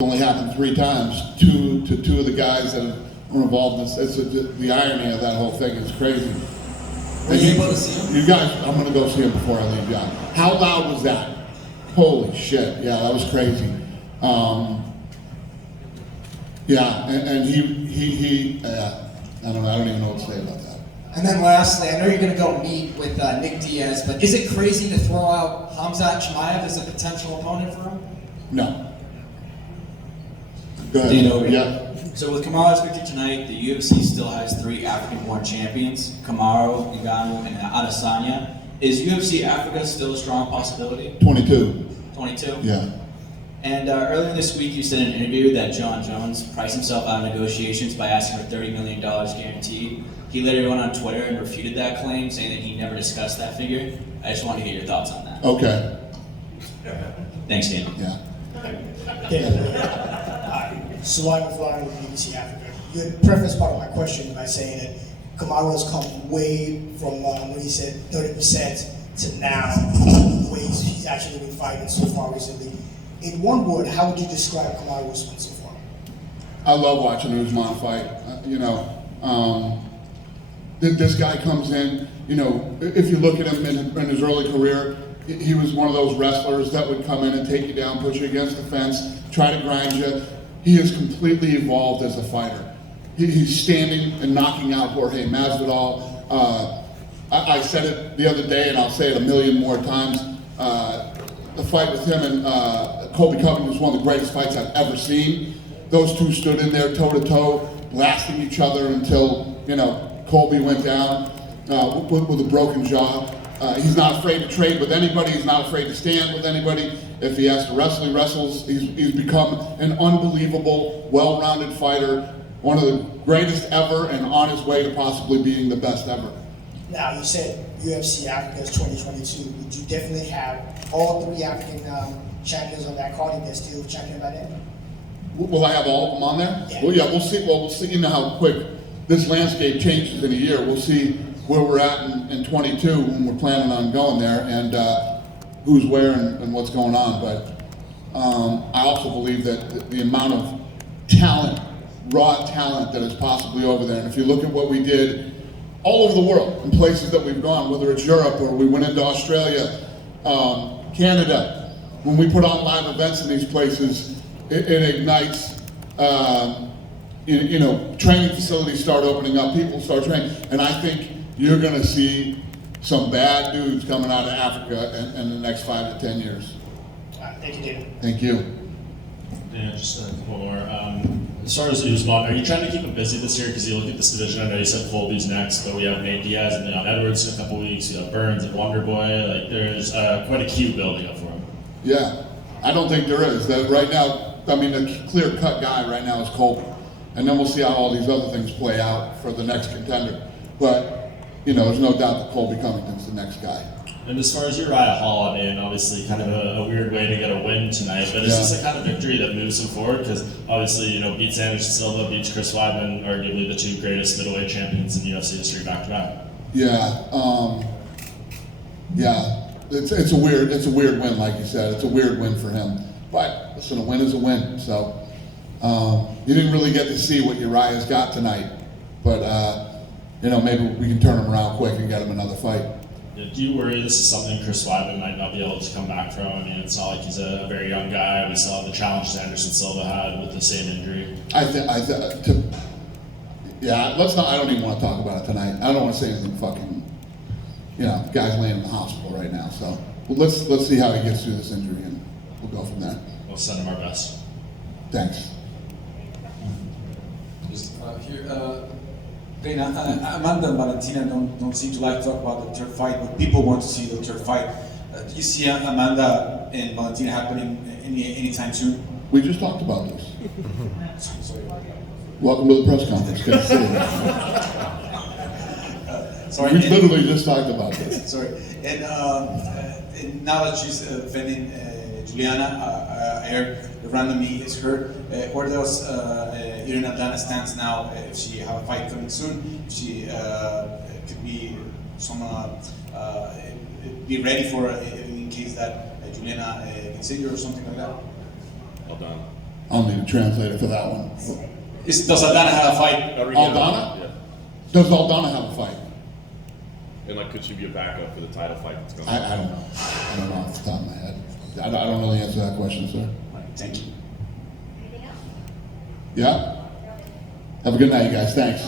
only happened 3 times. Two of the guys that were involved in this. The irony of that whole thing is crazy. Were you able to see him? You guys, I'm going to go see him before I leave. Yeah. How loud was that? Holy shit! Yeah, that was crazy. Yeah, and he I don't know. I don't even know what to say about that. And then lastly, I know you're going to go meet with Nick Diaz, but is it crazy to throw out Khamzat Chimaev as a potential opponent for him? No. Go ahead. Yeah. So with Kamaru's victory tonight, the UFC still has 3 African-born champions, Kamaru, Ngannou, and Adesanya. Is UFC Africa still a strong possibility? 22. 22? Yeah. And earlier this week, you said in an interview that John Jones priced himself out of negotiations by asking for $30 million guaranteed. He later went on Twitter and refuted that claim, saying that he never discussed that figure. I just want to get your thoughts on that. Okay. Thanks, Dan. Yeah. Survivor Flying with BBC Africa. You had prefaced part of my question by saying that Kamaru has come way from when he said 30% to now, the way he's actually been fighting so far recently. In one word, how would you describe Kamaru Usman so far? I love watching Usman fight. This guy comes in, if you look at him in his early career, he was one of those wrestlers that would come in and take you down, push you against the fence, try to grind you. He has completely evolved as a fighter. He's standing and knocking out Jorge Masvidal. I said it the other day, and I'll say it a million more times. The fight with him and Colby Covington was one of the greatest fights I've ever seen. Those two stood in there toe to toe, blasting each other until Colby went down with a broken jaw. He's not afraid to trade with anybody. He's not afraid to stand with anybody. If he has to wrestle, he wrestles. He's become an unbelievable, well-rounded fighter, one of the greatest ever, and on his way to possibly being the best ever. Now, you said UFC Africa is 2022. Would you definitely have all 3 African champions on that card? They're still champion by then? Will I have all of them on there? Yeah. Well, yeah, we'll see. Well, we'll see how quick this landscape changes in a year. We'll see where we're at in 22 when we're planning on going there, and who's where and what's going on. But I also believe that the amount of talent, raw talent that is possibly over there, and if you look at what we did all over the world, in places that we've gone, whether it's Europe or we went into Australia, Canada, when we put on live events in these places, it ignites, training facilities start opening up, people start training, and I think you're going to see some bad dudes coming out of Africa in the next 5 to 10 years. Thank you, David. Thank you. Yeah, just a couple more. As far as Usman, are you trying to keep him busy this year? Because you look at this division, I know you said Colby's next, but we have Nate Diaz and Leon Edwards in a couple weeks. You have Burns and Wonderboy. Like, there's quite a queue building up for him. Yeah, I don't think there is. That right now, I mean, the clear-cut guy right now is Colby. And then we'll see how all these other things play out for the next contender. But, there's no doubt that Colby Covington's the next guy. And as far as Uriah Hall, I mean, obviously kind of a weird way to get a win tonight, but is this the kind of victory that moves him forward? Because obviously, beats Anderson Silva, beats Chris Weidman, arguably the 2 greatest middleweight champions in UFC history back-to-back. Yeah, it's a weird win, like you said. It's a weird win for him. But listen, a win is a win. So you didn't really get to see what Uriah's got tonight, but maybe we can turn him around quick and get him another fight. Do you worry this is something Chris Weidman might not be able to come back from? I mean, it's not like he's a very young guy. We saw the challenges Anderson Silva had with the same injury. I don't even want to talk about it tonight. I don't want to say anything fucking, guy's laying in the hospital right now. So let's see how he gets through this injury, and we'll go from there. We'll send him our best. Thanks. Reina, Amanda and Valentina don't seem to like to talk about the third fight, but people want to see the third fight. Do you see Amanda and Valentina happening anytime soon? We just talked about this. Sorry. Welcome to the press conference. Good to see you. Sorry. We literally just talked about this. Sorry. And now that she's defending Juliana, I heard the randomly is her. Where does Irene Aldana stands now? If she have a fight coming soon, if she could be be ready for in case that Juliana gets injured or something like that. Well done. I'll need a translator for that one. Does Aldana have a fight? Aldana? Yeah. Does Aldana have a fight? And like, could she be a backup for the title fight that's going on? I don't know. I don't know off the top of my head. I don't know the answer to that question, sir. Thank you. Yeah? Have a good night, you guys. Thanks.